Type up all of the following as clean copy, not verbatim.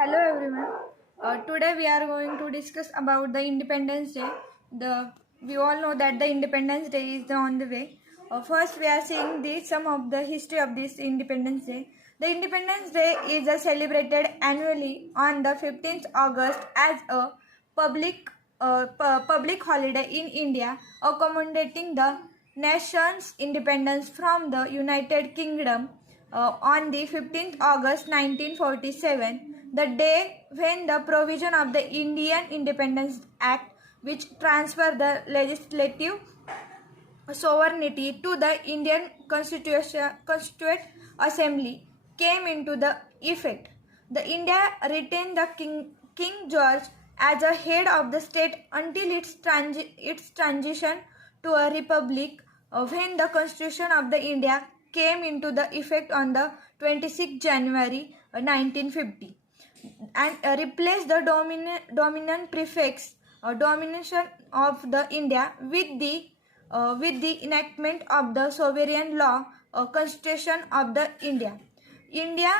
Hello everyone. Today we are going to discuss about the Independence Day. We all know that the Independence Day is on the way. First, we are seeing some of the history of this Independence Day. The Independence Day is celebrated annually on the 15th August as a public holiday in India, accommodating the nation's independence from the United Kingdom on the 15th August 1947, the day when the provision of the Indian Independence Act, which transferred the legislative sovereignty to the Indian Constituent Assembly, came into the effect. The India retained the King George as a head of the state until its transition to a republic when the Constitution of the India came into the effect on the 26th January 1950 and replaced the dominant prefix domination of the India with the enactment of the sovereign law constitution of the India. India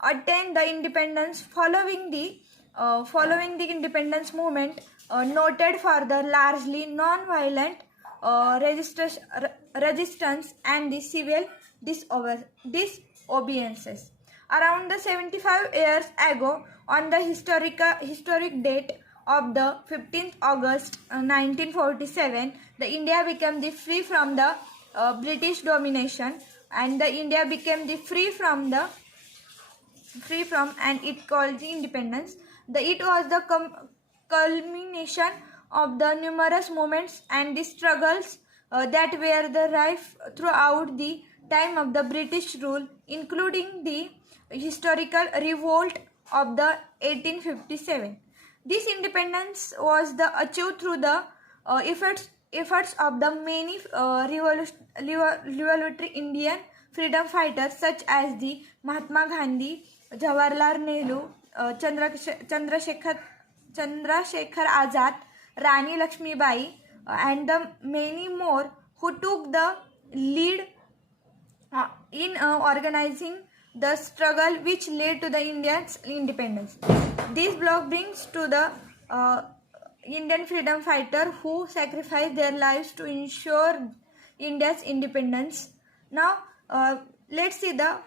attained the independence following the independence movement, noted for the largely non-violent resistance and the civil disobediences. Around the 75 years ago, on the historic date of the 15th August 1947, the India became the free from the British domination, and the India became the free from and it called the independence. It was the culmination of the numerous movements and the struggles that were the rife throughout the time of the British rule, including the historical revolt of the 1857. This independence was achieved through the efforts of the many revolutionary Indian freedom fighters such as the Mahatma Gandhi, Jawaharlal Nehru, Chandrasekhar Azad, Rani Lakshmibai, and the many more who took the lead in organizing the struggle which led to the India's independence. This block brings to the Indian freedom fighter who sacrificed their lives to ensure India's independence. Now, let's see the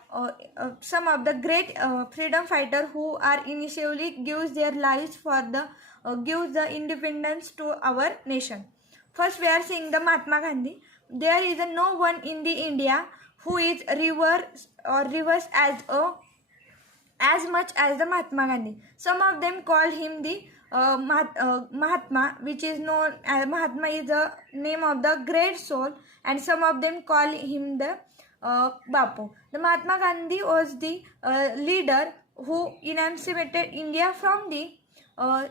some of the great freedom fighter who are initially gives their lives for the gives the independence to our nation. First, we are seeing the Mahatma Gandhi. There is no one in the India who is reversed as much as the Mahatma Gandhi. Some of them call him the Mahatma, which is known as Mahatma is the name of the great soul, and some of them call him the Bapu. The Mahatma Gandhi was the leader who emancipated India from the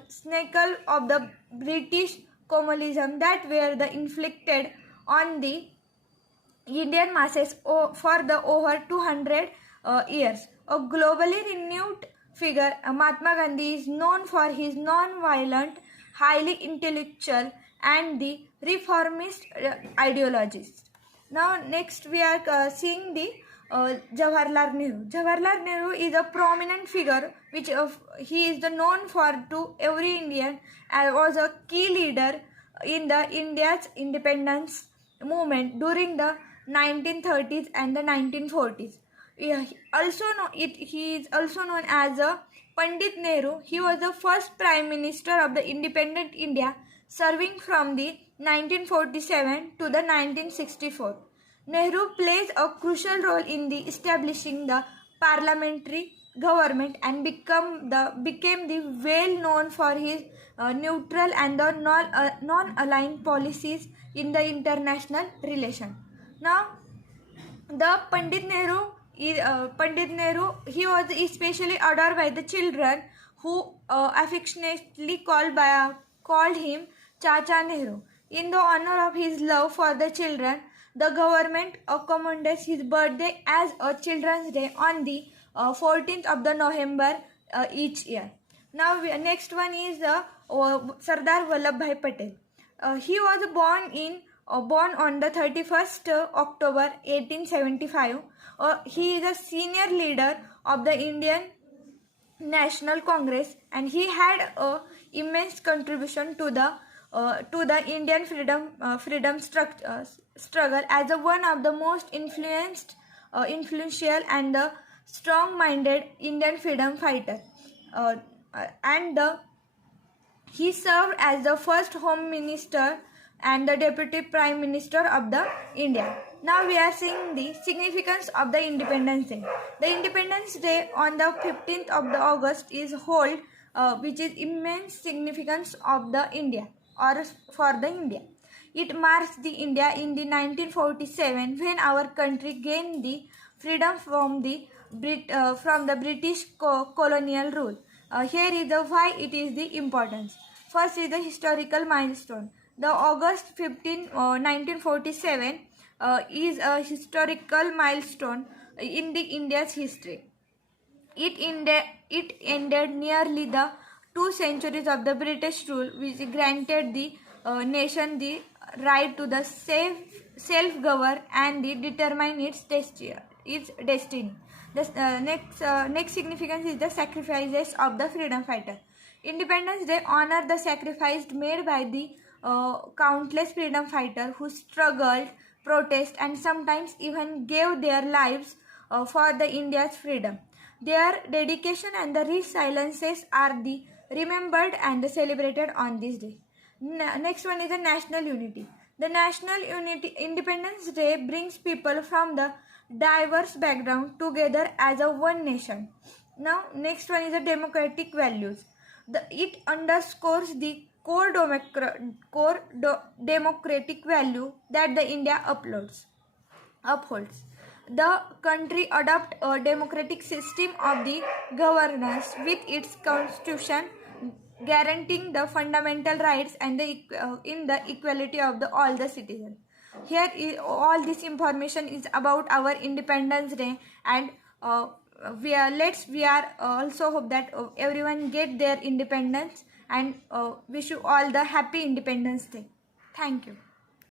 snackle of the British colonialism that were inflicted on the Indian masses for the over 200 years. A globally renowned figure, Mahatma Gandhi is known for his non-violent, highly intellectual and the reformist ideologies. Now next we are seeing the Jawaharlal Nehru. Jawaharlal Nehru is a prominent figure which he is known for to every Indian and was a key leader in the India's independence movement during the 1930s and the 1940s. He is also known as Pandit Nehru. He was the first Prime Minister of the independent India, serving from the 1947 to the 1964. Nehru plays a crucial role in the establishing the parliamentary government and became well known for his neutral and the non-aligned policies in the international relation. Now, the Pandit Nehru, he was especially adored by the children who affectionately called him Chacha Nehru. In the honor of his love for the children, the government accommodates his birthday as a Children's Day on the 14th of the November each year. Now, next one is Sardar Vallabhbhai Patel. He was born on the 31st October 1875. He is a senior leader of the Indian National Congress, and he had a immense contribution to the Indian freedom struggle as one of the most influential and the strong-minded Indian freedom fighter. Uh, and He served as the first Home Minister and the Deputy Prime Minister of the India. Now we are seeing the significance of the Independence Day. The Independence Day on the 15th of the August is hold, which is immense significance of the India or for the India. It marks the India in the 1947 when our country gained the freedom from the British colonial rule. Here is the why it is the importance. First is the historical milestone. The August 15, 1947 is a historical milestone in the India's history. It ended nearly the 2 centuries of the British rule, which granted the nation the right to the self-govern and determine its destiny. The next significance is the sacrifices of the freedom fighter. Independence Day honor the sacrifice made by the countless freedom fighters who struggled, protested, and sometimes even gave their lives for the India's freedom. Their dedication and the resiliences are the remembered and celebrated on this day. Next one is the national unity. The national unity Independence Day brings people from the diverse background together as a one nation. Now, next one is the democratic values. It underscores the democratic value that the India upholds. The country adopt a democratic system of the governance with its constitution guaranteeing the fundamental rights and in the equality of all the citizens. Here is all this information is about our Independence Day, and we are also hope that everyone get their independence, and wish you all the happy Independence Day. Thank you.